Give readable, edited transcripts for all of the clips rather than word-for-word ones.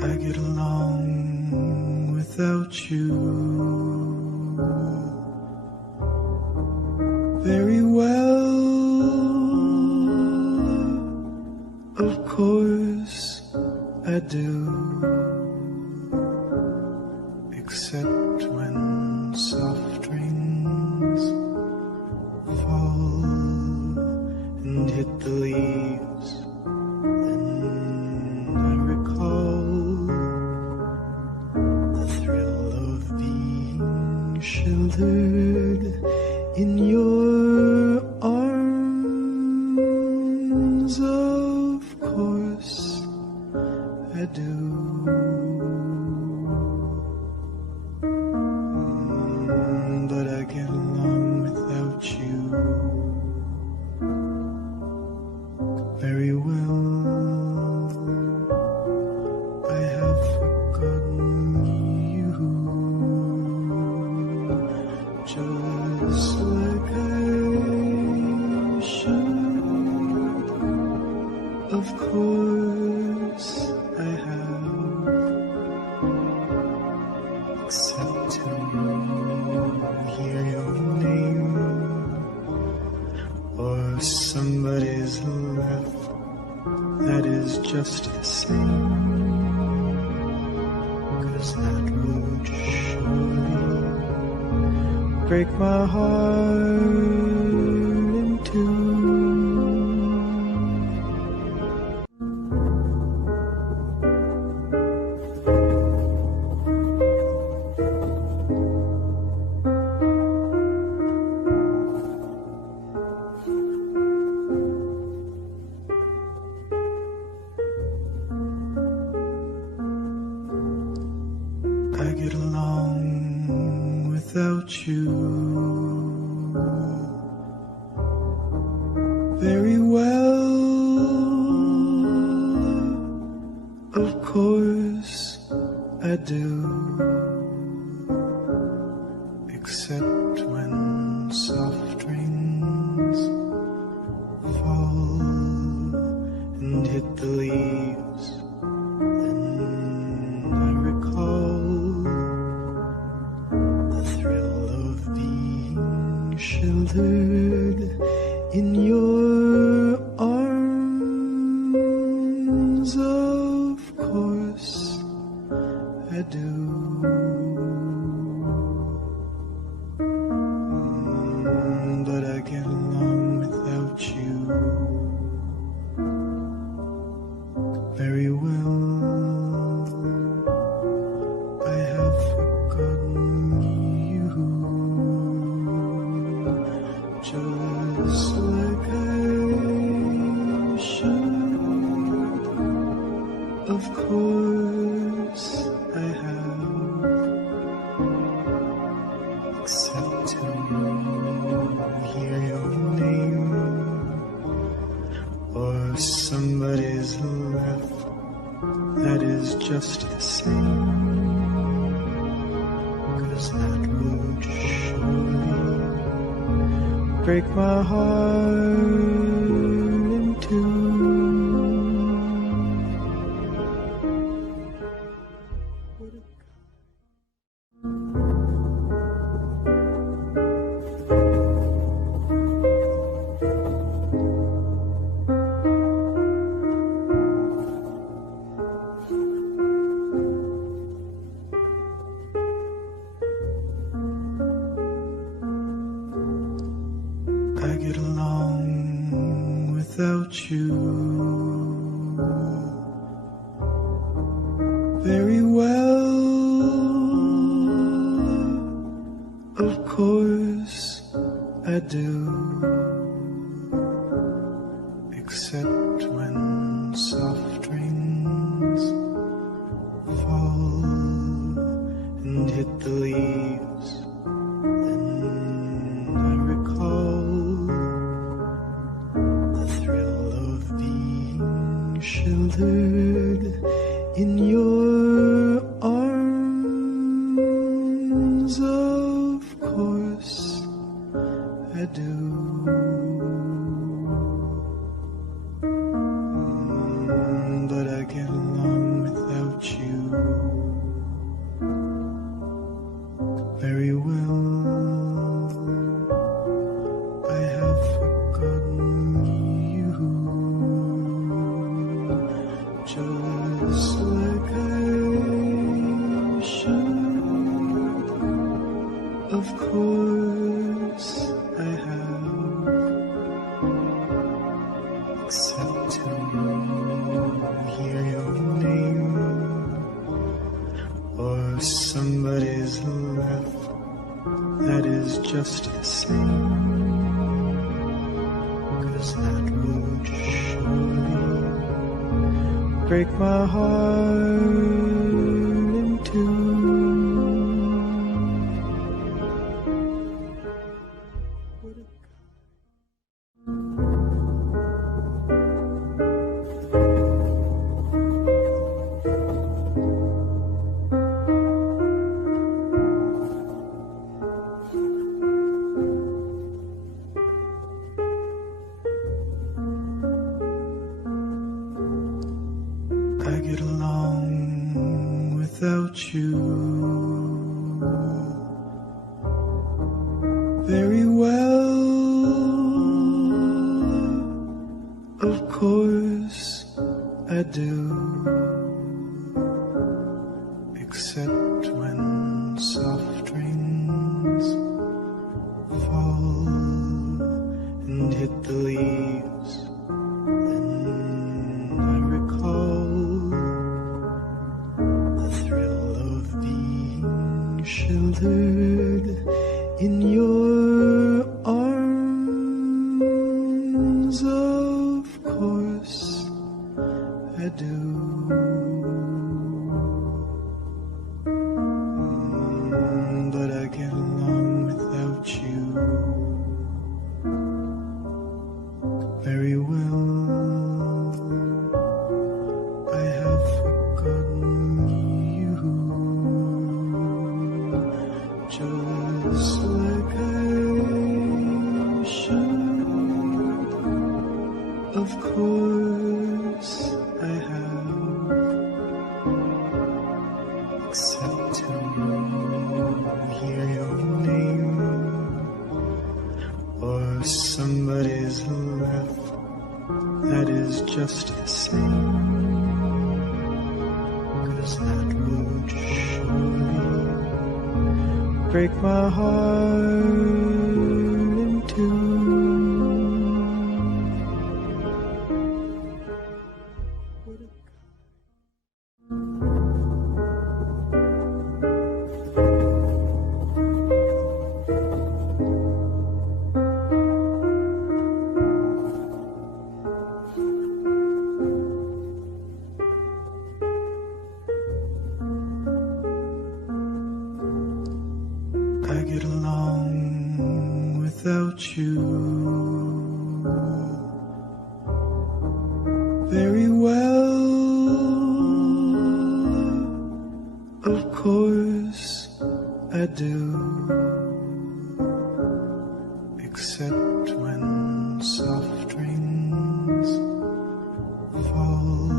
I get along without you very well. Of course I do, except when soft rains fall and hit the leaves. Then I recall the thrill of being sheltered in your arms. Of course I do. But I get along without you very well. I have forgotten you, just like I should. Of course I have, except to hear your name or somebody's laugh. That is just the same, 'cause that would surely break my heart in two. I get along without you very well. Of course I do, except when soft rains fall and hit the leaves. Then I recall the thrill of being sheltered in your arms. Of course I do. But I get along without you very well. I have forgotten you, just like I should. Of course I have, except to hear your name or somebody's laugh. That is just the same, 'cause that would surely break my heart in two. I get along without you very well. Of course I do, except when soft rains fall and hit the leaves. Then I recall the thrill of being sheltered in your arms. Of course I do. But I get along without you except to hear your name or somebody's laugh that is just the same, 'cause that would surely break my heart in two. I get along without you very well. Of course I do, except when soft rains fall and hit the leaves. Then I recall the thrill of being sheltered in your arms. Of course I do. But I get along without you very well. I have forgotten you, just like I should. Of course I have, except to hear your name or somebody's laugh that is just the same, 'cause that would surely break my heart in two. I get along without you very well. Of course I do, except when soft rains fall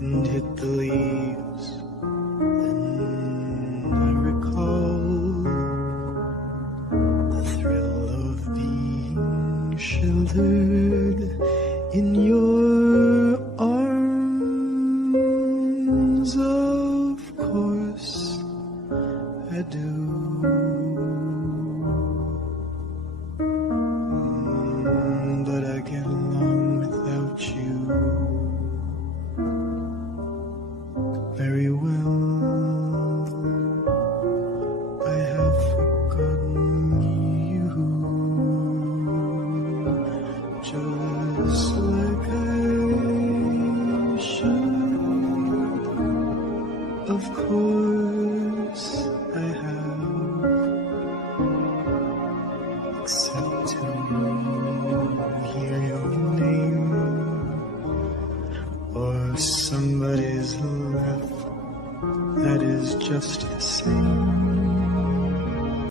and hit the leaves. Then I recall the thrill of being sheltered in your arms. Of course I do. But I get along without you very well. I have forgotten you, just like I should. Of course I have, except to hear your name or somebody's laugh that is just the same,